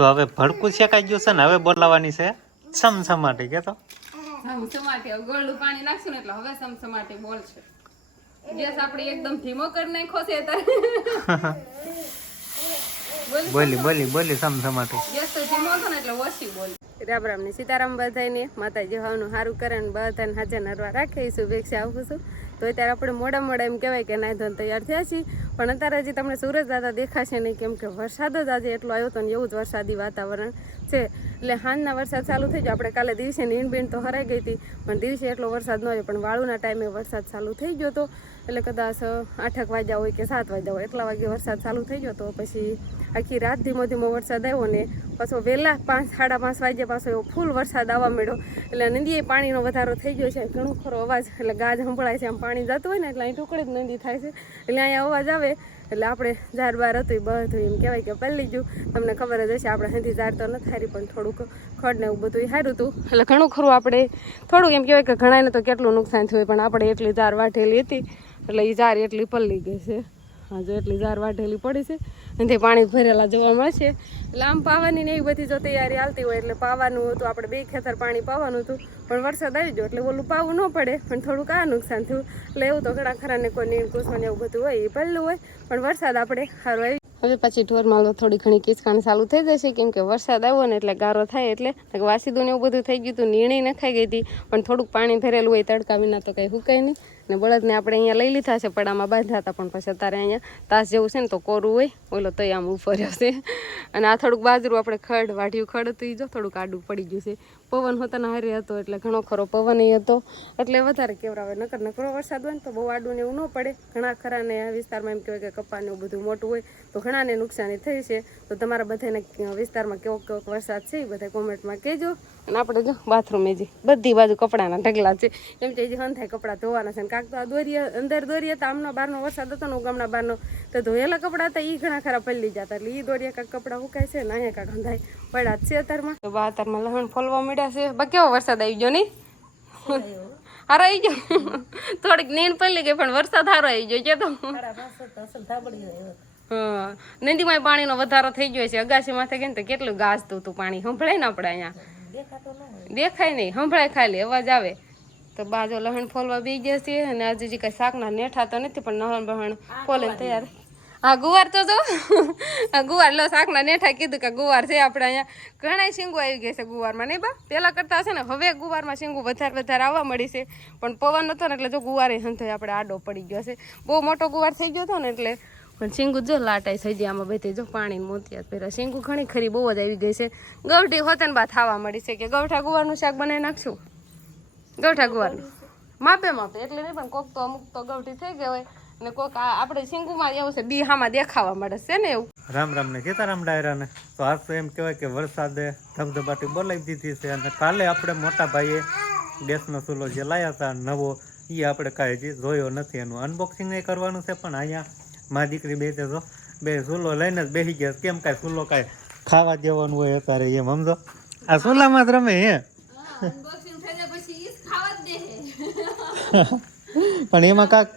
તો હવે ભડકું શેકાઈ ગયું છે ને હવે બોલાવાની છે. સમસમાટી કે તો? હમ સમાટે પાણી નાખશું ને એટલે હવે સમસમાટે બોલશે ગેસ આપણે એકદમ ધીમો કરી નાખ્યો છે અત્યારે. બોલી બોલી બોલી બોલી સમસમાટી. ગેસ તો ધીમો હતો ને એટલે ઓછી બોલી. રામ રામની સીતારામ બધાને માતાજી હવાનું સારું કરે ને બધાને હાજર નરવા રાખે શુભેચ્છા આવું છું. તો અત્યારે આપણે મોડા મોડા એમ કહેવાય કે નાઈ ધોન તૈયાર થયા છીએ. પણ અત્યારે હજી તમને સુરત દાદા દેખાશે નહીં, કેમ કે વરસાદ જ આજે એટલો આવ્યો હતો ને એવું જ વરસાદી વાતાવરણ છે. એટલે હાંજના વરસાદ ચાલુ થઈ ગયો. આપણે કાલે દિવસે નીણબીણ તો હરાઈ ગઈ હતી, પણ દિવસે એટલો વરસાદ ન આવ્યો. પણ વાળુના ટાઈમે વરસાદ ચાલુ થઈ ગયો હતો. એટલે કદાચ આઠક વાગ્યા હોય કે સાત વાગ્યા હોય, એટલા વાગે વરસાદ ચાલુ થઈ ગયો તો પછી આખી રાત ધીમો ધીમો વરસાદ આવ્યો ને પાછો વહેલા પાંચ, સાડા પાંચ વાગ્યા પાછો એવો ફૂલ વરસાદ આવવા મળ્યો એટલે નદીએ પાણીનો વધારો થઈ ગયો છે ઘણો ખરો અવાજ, એટલે ગાજ સંભળાય છે, આમ પાણી જતું હોય ને એટલે અહીં ટુકડી જ નદી થાય છે. એટલે અહીંયા અવાજ આવે, એટલે આપણે ઝાડ બાર હતું બધું એમ કહેવાય કે પલ્લી ગયું. તમને ખબર જ હશે, આપણે હજી ઝાડ તો નથી હારી, પણ થોડુંક ખડ ને એવું બધું હાર્યું હતું. એટલે ઘણું ખરું આપણે થોડુંક એમ કહેવાય કે ઘણાને તો કેટલું નુકસાન થયું પણ આપણે એટલી ઝાર વાઢેલી હતી, એટલે એ ઝાર એટલી પલ્લી ગઈ છે. હા જો એટલી ઝાર વાઢેલી પડી છે. અને પાણી ભરેલા જોવા મળશે. એટલે આમ પાવાની ને એવી બધી જો તૈયારી હાલતી હોય, એટલે પાવાનું હતું, આપણે બે ખેતર પાણી પાવાનું હતું, પણ વરસાદ આવી ગયો, એટલે ઓલું પાવું ન પડે, પણ થોડુંક આ નુકસાન થયું. એટલે એવું તો ઘણા ખરાને કોઈ નીણ કુસમાં એવું બધું હોય, એ પહેલું હોય, પણ વરસાદ આપણે સારો આવી હવે પછી ઢોરમાં તો થોડી ઘણી કિસકાણ ચાલુ થઈ જશે, કેમ કે વરસાદ આવ્યો ને એટલે ગારો થાય એટલે વાસીદું એવું બધું થઈ ગયું હતું, નીણી નખાઈ ગઈ હતી, પણ થોડુંક પાણી ભરેલું હોય તડકા વિના તો કંઈ હુકાય નહીં. ને બળદને આપણે અહીંયા લઈ લીધા છે પડામાં બાંધ્યા હતા, પણ પછી અત્યારે અહીંયા તાસ જેવું છે ને તો કોરું હોય. ઓલો તો આમ ઉફર્યો છે અને આ થોડુંક બાજરું આપણે ખડ, વાઢ્યું ખડ હતું જો, થોડુંક આડું પડી ગયું છે. પવન હોતાના હારે હતો એટલે ઘણો ખરો પવન હતો. એટલે વધારે કેવરાવે, નકર નકરો વરસાદ હોય ને તો બહુ આડું ને એવું ન પડે. ઘણા ખરાને આ વિસ્તારમાં એમ કહેવાય કે કપાને એવું બધું મોટું હોય, તો ઘણાને નુકસાની થઈ છે. તો તમારા બધાના વિસ્તારમાં કેવો કેવો વરસાદ છે એ બધા કોમેન્ટમાં કહેજો. અને આપણે જો બાથરૂમ એ બધી બાજુ કપડાના ઢગલા છે. એમ કે હન થાય કપડાં ધોવાના છે ને કાંક તો આ દોરીએ, અંદર દોરીએ તો આમનો બહારનો વરસાદ હતો ને ગામના બહારનો તો ધોયેલા કપડાં હતા એ ઘણા ખરા પલ્લી જતા. એટલે એ દોરીએ કાંક કપડાં ઉકાય છે ને અહીંયા કાંક અંધાય પડ્યા છે અત્યારમાં. તો બા અત્યારમાં લહણ ફોલવા મળ્યા છે. બા કેવો વરસાદ આવી ગયો નહીં? હારો આવી ગયો. થોડીક નીણ પડી ગઈ પણ વરસાદ હારો આવી ગયો છે તો. હા. નદીમાં પાણીનો વધારો થઈ ગયો છે. અગાસી માથે ગયા ને તો કેટલું ગાજતું હતું પાણી. સંભળાય ને આપણે અહીંયા. દેખાય નહીં. સંભળાય ખાલી. અવાજ આવે. તો બાજો લહણ ફોલવા બી ગયા છે અને આજે જે કાંઈ શાકના નેઠા તો નથી પણ લહણ બહણ ફોલે તૈયાર. હા ગુવાર તો જો ગુવાર લો શાકના નેઠા કીધું કે ગુવાર છે આપણે અહીંયા. ઘણા શીંગો આવી ગયા છે ગુવારમાં, નહીં બા? પહેલાં કરતા હશે ને, હવે ગુવારમાં શીંગો વધારે વધારે આવવા મળી છે. પણ પવન નહોતો ને, એટલે જો ગુવારે હંથોય આપણે આડો પડી ગયો છે. બહુ મોટો ગુવાર થઈ ગયો હતો ને, એટલે પણ શીંગું જો લાટાઈ થઈ જાય આમાં બધે, જો પાણી મોતિયા પહેલાં શીંગું ઘણી ખરી બહુ જ આવી ગઈ છે. ગવઠી હોતે ને બા થવા મળી છે કે ગવઠા ગુવારનું શાક બનાવી નાખશું? ગવઠા ગુવારનું? માપે માપે, એટલે નહીં પણ કોક તો અમુક તો ગવઠી થઈ ગઈ હોય. ને કોક આ આપણે શીંગુમાં એવું છે બી હામાં દેખાવા મળે છે ને એવું. રામ રામ ને સીતારામ ડાયરાને. તો આ તો એમ કહેવાય કે વરસાદે ધબધબાટી બોલાવી દીધી છે અને કાલે આપણે મોટા ભાઈએ ગેસનો ચૂલો જે લાયા હતા નવો એ આપણે કાંઈ હજી જોયો નથી. એનું અનબોક્સિંગ એ કરવાનું છે પણ અહીંયા મા દીકરી બે તે જો બે ચૂલો લઈને જ બેસી ગયા કેમ કાંઈ ચૂલો કાંઈ ખાવા દેવાનું હોય અત્યારે એમ સમજો આ ચૂલામાં જ રમે હે. પણ એમાં કાક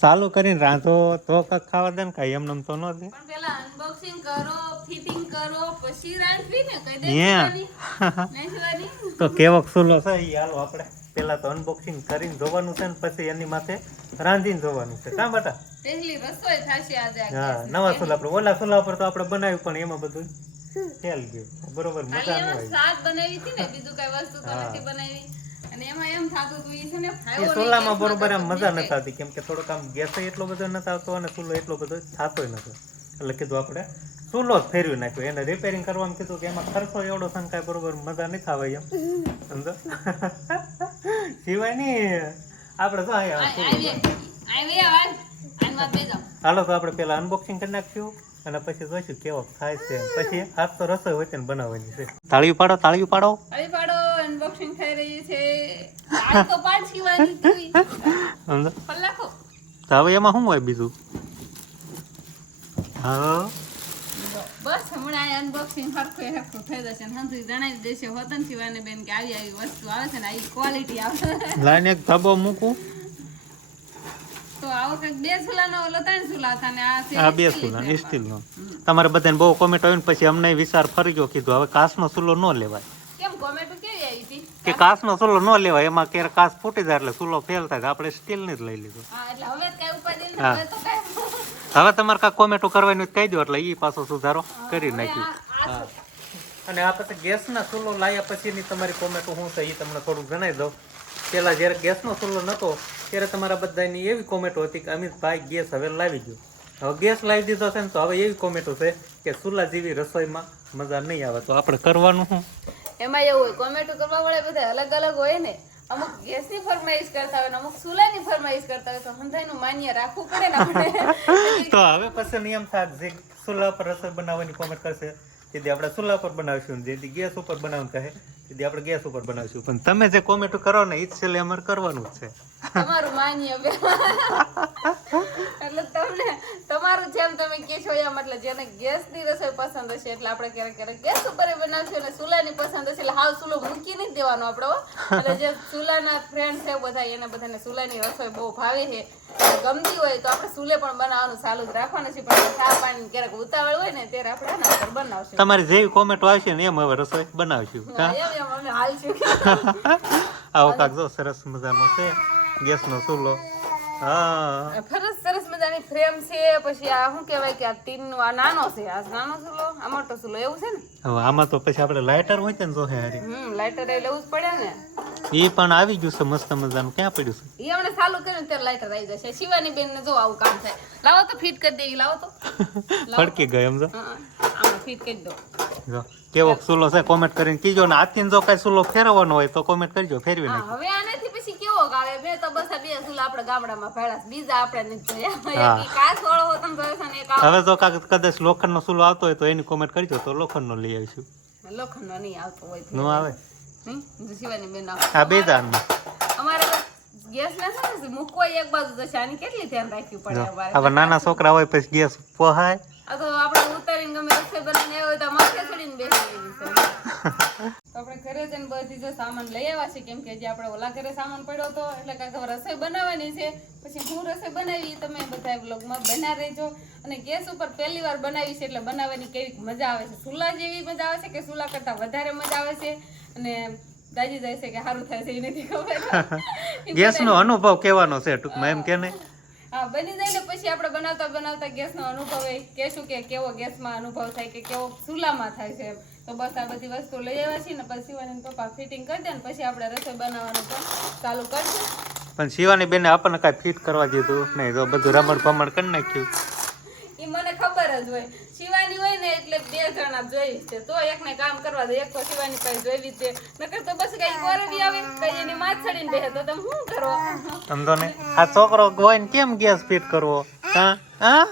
ચાલુ કરીને રાંધો તો કાંક ખાવા દે ને કઈ એમ તો ન દે. પણ પેલા અનબોક્સિંગ કરો ફિટિંગ કરો પછી રાંધવી ને કઈ દે તો કેવો સુલો છે એ હાલો આપણે. પેલા તો અનબોક્સિંગ કરીને જોવાનું છે ને પછી એની માથે રાંધીને જોવાનું છે. કા બેટા? પહેલી રસોઈ થાશે આજે હા નવા સુલા આપણે ઓલા સુલા પર તો આપણે બનાવ્યું પણ એમાં બધું ફેલ ગયું. બરોબર મજા ન આવી. શાક બનાવી હતી ને બીજું કઈ વસ્તુ તો નથી બનાવી. અને એમાં એમ થાતું હતું ઈ છે ને ફાયો ચૂલામાં બરોબર આમ મજા નથી આવતી કેમ કે થોડોક આમ ગેસ એટલો બધો નથી આવતો અને ચૂલો એટલો બધો થતોય નથી એટલે કીધું આપણે ચૂલો જ ફેરવી નાખ્યો. એને રિપેરિંગ કરવાનું કીધું કે એમાં ખર્ચો એવડો છે કાંઈ બરોબર મજા નહીં આવે એમ. સમજો? સિવાય નહીં આપણે તો અહીંયા હાલો તો આપણે પેલા અનબોક્સિંગ કરી નાખ્યું અને પછી જોઈશું કેવો થાય છે પછી આજ તો રસોઈ હોય ને બનાવવાની છે. તાળીયું પાડો તાળીયું પાડો. હવે પાડો. અનબોક્સિંગ થઈ રહી છે. આજ તો પાડ સીવાની હતી. પલ્લાખો તો હવે એમાં શું હોય બીજું? હા બસ હમણાં અનબોક્સિંગ હરખું હરખું થઈ જશે ને હંધુય જણાવી દેશે હોતન શિવાની બેન કે આવી આવી વસ્તુ આવે છે ને આવી ક્વોલિટી આવે. લાઈન એક ધબો મૂકું. તો આવો કંઈક બે ચૂલાનો ઓલો ત્રણ ચૂલા હતા ને આ છે આ બે. સ્ટીલનો તમારે બધાને બહુ કોમેન્ટ આવ્યું ને પછી અમને વિચાર ફરી ગયો કીધું હવે કાચનો ચૂલો ન લેવાય કેમ કોમેન્ટ કેવી આવી હતી કે કાસનો ચૂલો ન લેવાય એમાં ક્યારે કાસ ફૂટી જાય એટલે ચૂલો ફેલ થાય તો આપણે સ્ટીલની જ લઈ લીધો. હા હવે કઈ ઉપાધિ નથી હા. હવે તો કઈ હવે તમારે કાંઈ કોમેન્ટો કરવાનું હોય કહી દો એટલે એ પાછો સુધારો કરી નાખ્યું. આ અને આ પછી ગેસના ચૂલો લાયા પછીની તમારી કોમેન્ટો શું છે એ તમને થોડુંક જણાવી દઉં. પહેલાં જ્યારે ગેસનો ચૂલો નહોતો ત્યારે તમારા બધાની એવી કોમેન્ટો હતી કે અમિતભાઈ ગેસ હવે લાવી દો હવે ગેસ લાવી દીધો છે ને તો હવે એવી કોમેન્ટો છે કે ચૂલા જેવી રસોઈમાં મજા નહીં આવે. તો આપણે કરવાનું શું? એમાં એવું હોય કોમેન્ટો કરવા વાળા બધા અલગ અલગ હોય ને અમુક ગેસની ફરમાઈશ કરતા હોય ને અમુક ચૂલાની ફરમાઈશ કરતા હોય તો હંધાઈનું માન્ય રાખવું પડે ને આપણે. તો હવે પછી નિયમ થાય જે ચૂલા પર રસોઈ બનાવવાની કોમેન્ટ કરશે તેથી આપણે ચૂલા પર બનાવીશું જેથી ગેસ ઉપર બનાવવાનું કહે તેથી આપણે ગેસ ઉપર બનાવીશું. પણ તમે જે કોમેન્ટ કરો ને એ જ છેલ્લે અમારે કરવાનું છે. તમારું માન્ય એટલે તમને તમારું જેમ તમે કે છો એમ એટલે જેને ગેસની રસોઈ પસંદ હશે એટલે આપણે ક્યારેક ક્યારેક ગેસ ઉપર બનાવશું અને ચૂલાની પસંદ હશે એટલે હાવ ચૂલો મૂકી નહીં દેવાનો આપણો એટલે જે ચૂલાના ફ્રેન્ડ છે બધા એને બધાને ચૂલાની રસોઈ બહુ ભાવે છે ગમતી હોય તો આપણે ચૂલે પણ બનાવવાનું ચાલુ જ રાખવાનું છે પણ ચા પાણી ક્યારેક ઉતાવળ હોય ને ત્યારે આપણે આના પર બનાવશું. તમારી જેવી કોમેન્ટ આવશે ને એમ હવે રસોઈ બનાવશું એમ એમ અમે હાલશું આવો કાક જો સરસ મજાનો છે ગેસનો ચૂલો. હા. સરસ સરસ મજાની ફ્રેમ છે પછી આ શું કહેવાય કે આ ટીનનો આ નાનો છે આ નાનો સુલો આ મોટો સુલો એવું છે ને? હવે આમાં તો પછી આપણે લાઇટર હોય છે ને જોહે હારી. હમ લાઇટર એ લેવું જ પડે ને. એ પણ આવી ગયું છે મસ્ત મજાનું. ક્યાં પડ્યું છે? એ હમણાં ચાલુ કર્યું ત્યારે લાઇટર આવી જશે. શિવાની બેન ને જો આવું કામ થાય. લાવો તો ફિટ કરી દેવી લાવો તો. ફડકી ગઈ એમ જો. હા, આમાં ફિટ કરી દો. જો કેવો સુલો છે કોમેન્ટ કરીને કીજો ને. આથી જો કઈ સુલો ફેરવવાનો હોય તો કોમેન્ટ કરજો ફેરવી હા હવે આનાથી કેવો ગાવે બે તો બસ બે સુલા આપણે ગામડામાં ભેળા બીજા આપણે નથી જોયા. એક ઈ કાચ વાળો હોય તમે જોયો છે ને એક હવે તો કાક કદાચ લોખંડનો સુલો આવતો હોય તો એની કોમેન્ટ કરજો તો લોખંડનો લઈ આવીશું. લોખંડનો નહીં આવતો હોય. નો આવે? શિવાની બેન આ બે દાન અમારે ગેસ ને છે મૂકવો એક બાજુ તો આની કેટલી ધ્યાન રાખવી પડે અમારે. હવે નાના છોકરા હોય પછી ગેસ પોહાય તો આપણે ઉતારીને ગમે રસોઈ બનાવીને આવ્યા તો માથે ચડીને બેસી રહેવી છે. તો આપણે ઘરે જઈને બધી જો સામાન લઈ આવ્યા છે કેમ કે જે આપણે ઓલા ઘરે સામાન પડ્યો હતો એટલે કાંઈક રસોઈ બનાવવાની છે. પછી હું રસોઈ બનાવી તમે બધા બ્લોગમાં બના રહેજો. અને ગેસ ઉપર પહેલી વાર બનાવી છે એટલે બનાવવાની કેવી મજા આવે છે. ચૂલા જેવી મજા આવે છે કે ચૂલા કરતાં વધારે મજા આવે છે? અને દાજી જાય છે કે સારું થાય છે એ નથી ખબર. ગેસનો અનુભવ કહેવાનો છે ટૂંકમાં એમ કે નહીં? હા બની જાય ને પછી આપણે બનાવતા બનાવતા ગેસનો અનુભવ એ કહેશું કે કેવો ગેસમાં અનુભવ થાય કે કેવો ચૂલામાં થાય છે એમ. તો બસ આ બધી વસ્તુ લઈ આવ્યા છીએ ને પછી શિવાની પપ્પા ફિટિંગ કરી દે ને પછી આપણે રસોઈ બનાવવાનું પણ ચાલુ કરશું. પણ શિવાની બેને આપણને કાંઈ ફિટ કરવા દીધું નહીં તો બધું રમણ ભમણ કરી નાખ્યું. એ મને ખબર જ હોય. શિવાની હોય ને એટલે બે જણા જોઈ છે. તો એકને કામ કરવા દે એક તો શિવાની પાસે જોઈ છે. નકર તો બસ કઈ કોરડી આવે કઈ એની માથ ચડીને બેસે. તો તમે શું કરો? સમજો ને આ છોકરો હોય ને કેમ ગેસ ફિટ કરવો? હા? હા?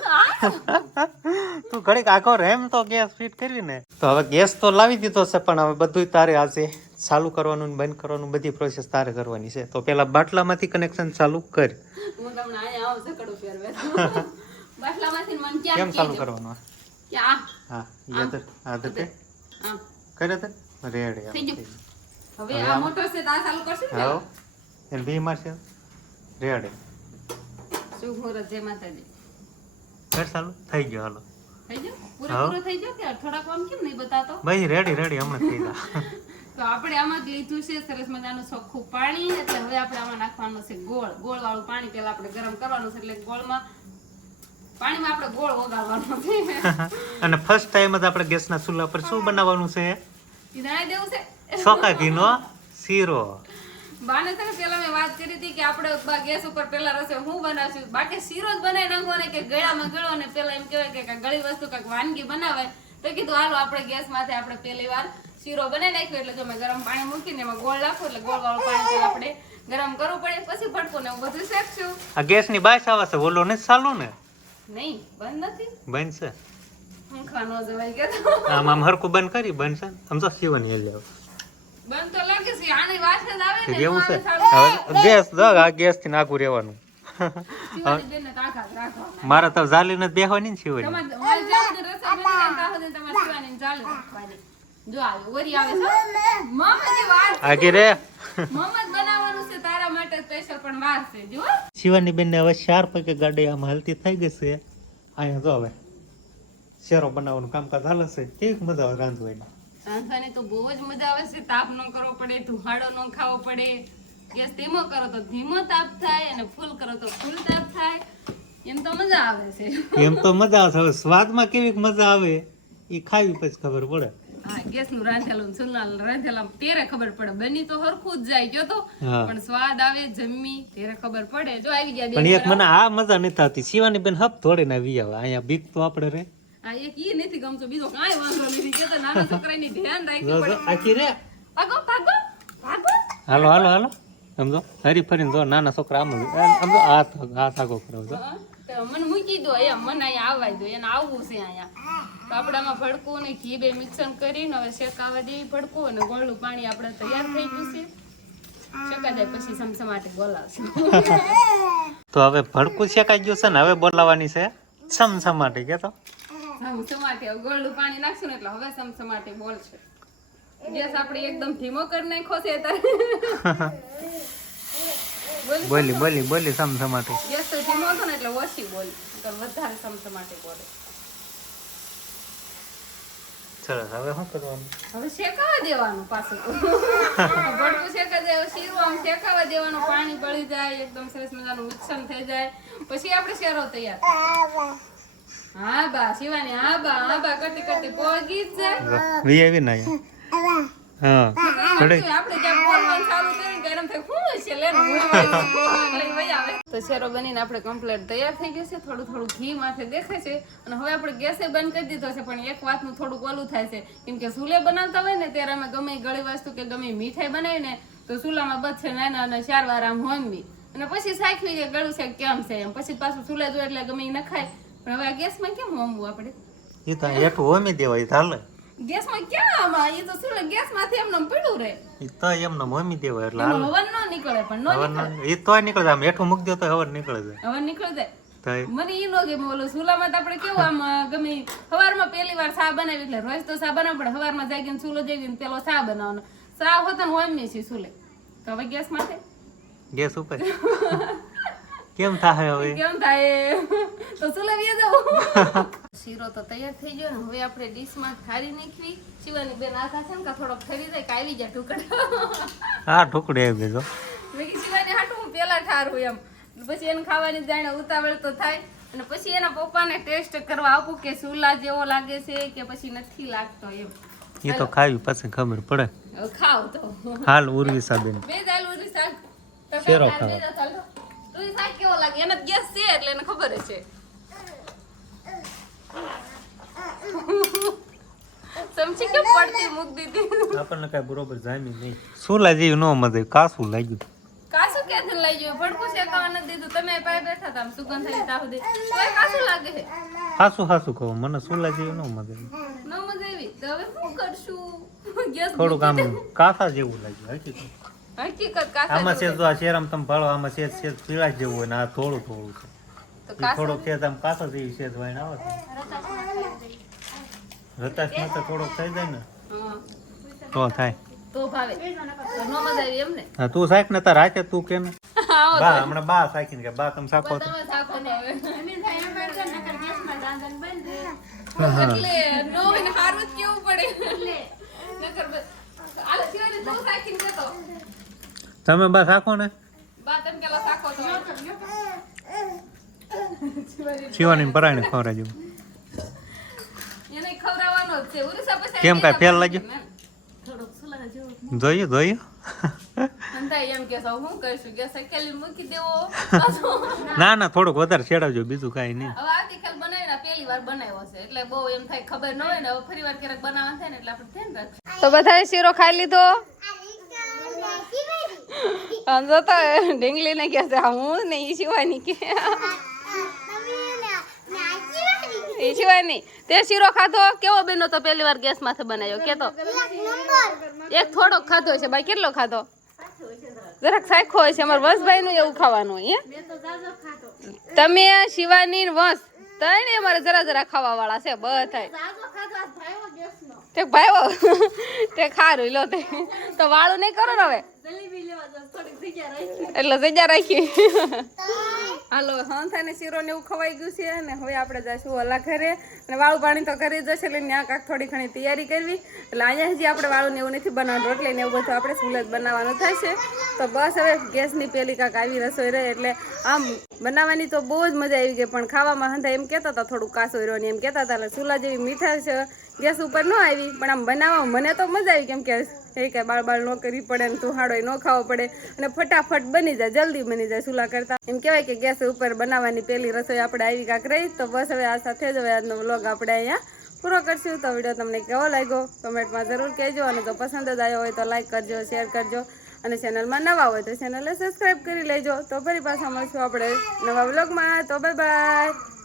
તું ઘડીક આખો રેમ તો ગેસ ફિટ કરવી ને. તો હવે ગેસ તો લાવી દીધો છે પણ હવે બધું તારે આજે ચાલુ કરવાનું બંધ કરવાનું બધી પ્રોસેસ તારે કરવાની છે. તો પેલા બાટલામાંથી કનેક્શન ચાલુ કર. હું તમને અહીંયા આવું બાટલામાંથી મને ક્યાં કેમ ચાલુ કરવાનું? કે આ. હા યાદ આ દે આમ કરે તે રેડી થઈ હવે આ મોટર છે તો આ ચાલુ કરશું ને? હાલો. એને ભી મારશે? રેડી શુભ મુહૂર્ત જય માતાજી? કર ચાલુ? થઈ ગયો હાલો. થઈ ગયો? પૂરેપૂરો થઈ ગયો કે થોડાક આમ કેમ નહીં બતાતો ભાઈ રેડી રેડી હમણાં થઈ ગયા. તો આપણે આમાં જ લીધું છે સરસ મજાનું ચોખ્ખું પાણી. એટલે હવે આપણે આમાં નાખવાનું છે ગોળ. ગોળ વાળું પાણી પહેલા આપણે ગરમ કરવાનું છે એટલે ગોળમાં પાણીમાં આપણે ગોળ ઓગાળવાનો છે. અને ફર્સ્ટ ટાઈમ જ આપણે ગેસના ચૂલા પર શું બનાવવાનું છે? જણાવી દેવું છે. સોકા ઘીનો શીરો. બાને છે ને પેલા મેં વાત કરી હતી કે આપણે ગેસ ઉપર પેલા રસોઈ હું બનાવશું. બાકી શીરો જ બનાવી નાખવાનો કે ગળામાં ગળો ને પેલા એમ કહેવાય કે ગળી વસ્તુ કંઈક વાનગી બનાવાય. તો કીધું હાલો આપણે ગેસમાંથી આપણે પહેલી વાર શીરો બનાવી નાખ્યો. એટલે જો મેં ગરમ પાણી મૂકીને એમાં ગોળ નાખો એટલે ગોળ વાળું પાણી આપણે ગરમ કરવું પડે. પછી ભડકો ને બધું શેકશું. આ ગેસની બાય આવે છે ઓલો ને ચાલુ ને? નહીં બંધ નથી? જવાય કે. આમ આમ હરખું બંધ કરી બનશે ને? આમ તો સીવાની હેલ જાવ બંધ તો લાગે છે આની વાસ જ આવે ને એવું છે. હવે ગેસ જો આ ગેસથી નાખું રહેવાનું. મારે તો જાલીને જ બેહવાની ને શિવાની. તમારે તમારે જ્યાં સુધી રસોઈ બની જાય ને ત્યાં સુધી તમારે શિવાની ને ચાલુ રાખવાની. જો આવે વરી આવે છે. મમ્મી વાર આગી રે. મમ્મી બનાવવાનું છે તારા માટે સ્પેશિયલ પણ વાર છે જો શિવાની બેન ને હવે ચાર પૈકી ગાડી આમ હાલતી થઈ ગઈ છે. અહીંયા જો હવે શેરો બનાવવાનું કામકાજ હાલે છે. કેવી મજા આવે રાંધવાની? રાંધવાની તો બહુ જ મજા આવે છે. તાપ ન કરવો પડે ધુહાડો ન ખાવો પડે. ગેસ ધીમો કરો તો ધીમો તાપ થાય અને ફૂલ કરો તો ફૂલ તાપ થાય. એમ તો મજા આવે છે. એમ તો મજા આવે છે. હવે સ્વાદમાં કેવી મજા આવે એ ખાવી પછી ખબર પડે. હા ગેસનું રાંધેલું સુનાલ રાંધેલા ત્યારે ખબર પડે. બની તો હરખું જ જાય ગયો તો. પણ સ્વાદ આવે જમી ત્યારે ખબર પડે. જો આવી ગયા પણ એક મને આ મજા નથી આવતી. શિવાની બેન હપ થોડી ના વી આવે. અહીંયા બીક તો આપણે રે. આ એક ઈ નથી ગમતો. બીજો કાંઈ વાંધો નથી. કે તો નાના છોકરાની ધ્યાન રાખવું પડે. આખી રે. ભાગો ભાગો ભાગો. હાલો હાલો હાલો. સમજો? હરી ફરીને જો નાના છોકરા આમ સમજો હાથ હાથ આગો કરો છો હા, તો મને મૂકી દો એમ મને અહીંયા આવવા દો એને આવવું છે અહીંયા. તો આપણે આમાં ભડકું અને ઘી બે મિક્સર કરીને હવે શેકાવા દેવી ભડકું અને ગોળું પાણી આપણે તૈયાર થઈ ગયું છે. શેકા જાય પછી સમસમાટે બોલાવશું. તો હવે ભડકું શેકાઈ ગયું છે ને હવે બોલાવવાની છે. સમસમાટી કે તો? સમસમાટી હવે ગોળું પાણી નાખશું ને એટલે હવે સમસમાટે બોલશે. ગેસ આપણે એકદમ ધીમો કરી નાખ્યો છે અત્યારે. બોલી બોલી બોલી સમસમાટી ગેસ ધીમો હતો ને એટલે ઓછી બોલી. વધારે સમસમાટે બોલે. સરસ હવે શું કરવાનું? હવે શેકાવા દેવાનું પાછું. ભડકું શેકા જાય શીરું આમ શેકાવા દેવાનું પાણી પડી જાય એકદમ સરસ મજાનું મિક્સન થઈ જાય. પછી આપણે શેરો તૈયાર હા બા શિવાની હા બા હા બા કરતી કરતી પોળ ગીત જાય. વી આવી ના હા. આપણે જ્યાં બોલવાનું ચાલુ કરીને કે એમ થાય શું છે લે ને હું વળી વહી આવે. તો શેરો બનીને આપણે કમ્પ્લીટ તૈયાર થઈ ગયું છે. થોડું થોડું ઘી માથે દેખાય છે. અને હવે આપણે ગેસે બંધ કરી દીધો છે પણ એક વાતનું થોડુંક ઓલું થાય છે. કેમ કે ચૂલે બનાવતા હોય ને ત્યારે અમે ગમે ગળી વસ્તુ કે ગમે મીઠાઈ બનાવી ને તો ચૂલામાં બચશે નાના અને ચાર વાર આમ હોમવી અને પછી સાખવી કે ગળું છે કેમ છે એમ. પછી પાછું ચૂલે જોઈએ એટલે ગમે નખાય. પણ હવે આ ગેસમાં કેમ હોમવું આપણે? એ તો હેઠું હોમી દેવાય ચાલે ગેસમાં ક્યાં આમાં? એ તો ચૂલે ગેસમાંથી એમને એમ પડ્યું રહે એ તો એમનો હોમી દેવો એટલે હાલ. હવન ન નીકળે પણ ન નીકળે. એ તોય નીકળે આમ હેઠું મૂકી દો તો હવન નીકળે જાય હવન નીકળે જાય મને ઈ નો ગમે ઓલો સુલામાં તો આપણે કેવું આમ ગમે સવારમાં પહેલી વાર સા બનાવી એટલે રોજ તો સા બનાવ પડે. સવારમાં જાગીને સુલો જઈને પેલો સા બનાવવાનો. સા હોતા ને હોમી છે ચૂલે. તો હવે ગેસ માટે? ગેસ ઉપર. કેમ થાય હવે? કેમ થાય? તો ચૂલે વી જવું શીરો તો તૈયાર થઈ ગયો ને હવે આપણે ડીશમાં ઠારી નાખવી. શિવાની બેન આખા છે ને કે થોડોક ઠરી જાય કાઈ આવી જાય ટુકડા હા ઢોકળી આવી ગયો મેં શિવાની હાટું હું પેલા ઠારું એમ. પછી એને ખાવાની જાણે ઉતાવળ તો થાય. અને પછી એના પપ્પાને ટેસ્ટ કરવા આપું કે સુલા જેવો લાગે છે કે પછી નથી લાગતો એમ. એ તો ખાવી પછી ખબર પડે. ખાવ તો. હાલ ઉર્વી સાબેન. બે દાલુની શાક. તો ખાવ. દાલ. તો શાક કેવો લાગે. એને ગેસ છે એટલે એને ખબર છે. સમજી કે પડતી મૂક દીધી આપણને કઈ બરોબર જામી નહીં. શું જેવી નો મજે કાસું લાગ્યું. કાસુ ક્યાંથી લઈ ગયો ભડકું શેકાવા નથી દીધું. તમે પાય બેઠા હતા આમ સુગંધ થઈ તા સુધી. કોઈ કાસું લાગે છે? હાસું હાસું કહો. મને સુલા જેવી નો મજે નો મજા આવી તો હવે શું કરશું? ગેસ થોડું કામ કાસા જેવું લાગ્યું. હકીકત હકીકત કાસા આમાં છે. જો આ શેરામ તમે ભાળો આમાં છે છે પીળા જેવું હોય ને આ થોડું થોડું છે. તો એ થોડોક છે આમ કાસા જેવી છે વાઈને આવે છે. રતાશમાં તો થોડોક થઈ જાય ને. તો થાય. તો ભાવે. તો ન મજા આવી એમ ને હા તું શાક ને તાર રાતે તું કેમ? બા હમણાં બા શાકીને કે બા તમે તો તમે ને હવે કેવું પડે નકર બ- આલે સિવાયને તું શાકીને જતો. તમે બા શાકો ને બા તમે પેલા શાકો તો શિવાની પરાણે ખવરા જેવું એને ખવડાવવાનો જ છે ઉરીસા પછી કેમ કાંઈ ફેર લાગ્યું? થોડોક સુલા જેવું જોયું જોયું? આખો એમ શિવાની પરાયણ હું કેમ કે ફેલ મૂકી દેવો? પાછો. ના ના થોડુંક વધારે છેડાવજો બીજું કાંઈ નહીં. હવે આવતીકાલ બનાવીને પહેલી વાર બનાવ્યો છે. એટલે બહુ એમ થાય ખબર ન હોય ને ફરી વાર ક્યારેક બનાવવાનું થાય ને એટલે આપણે તો બધાએ શીરો ખાઈ લીધો? આમ જો તો ઢીંગલી ને કહે છે હું ને એ શિવાની કે. ઈ શિવાની. તે શીરો ખાધો? કેવો બેનો તો પહેલી વાર ગેસ માથે બનાવ્યો? કે તો એક થોડોક ખાધો છે ભાઈ કેટલો ખાધો? જરાક સાખો હોય છે અમારે વંશભાઈ નું એવું ખાવાનું હોય હે? તમે શિવાની વંશ ત્રણે અમારે જરા જરા ખાવા વાળા છે બધા તે ભાઈ તે ખારું લો તે. તો વાળું નહીં કરો ને હવે? એટલે જગ્યા રાખી. હાલો હંથાને શીરો ને એવું ખવાઈ ગયું છે અને હવે આપણે જઈશું ઓલા ઘરે. અને વાળું પાણી તો ઘરે જશે એટલે ત્યાં કાંક થોડી ઘણી તૈયારી કરવી. એટલે અહીંયા હજી આપણે વાળું ને એવું નથી બનાવવાનું, રોટલી ને એવું બધું આપણે સુલત બનાવવાનું થશે. તો બસ હવે ગેસની પેલી કાંક આવી રસોઈ રહે, એટલે આમ બનાવવાની તો બહુ જ મજા આવી ગઈ, પણ ખાવામાં હંધા એમ કહેતા હતા, થોડું કાસો રહ્યો એમ કહેતા હતા, એટલે ચૂલા જેવી મીઠાશ ગેસ ઉપર ન આવી, પણ આમ બનાવવામાં મને તો મજા આવી કેમ કે એ કાંઈ બાળ બાળ ન કરવી પડે ને તુહાડો ન ખાવો પડે. અને ફટાફટ બની જાય, જલ્દી બની જાય ચૂલા કરતા. એમ કહેવાય કે ગેસ ઉપર બનાવવાની પહેલી રસોઈ આપણે આવી કાંક રહી. તો બસ હવે આ સાથે જ હવે આજનો વ્લોગ આપણે અહીંયા પૂરો કરશું. તો વીડિયો તમને કેવો લાગ્યો, કમેન્ટમાં જરૂર કહેજો. અને જો પસંદ જ આવ્યો હોય તો લાઈક કરજો શેર કરજો. અને ચેનલમાં નવા હોય તો ચેનલને સબસ્ક્રાઈબ કરી લેજો. તો ફરી પાછા મળશું આપણે નવા વ્લોગમાં. તો બાય બાય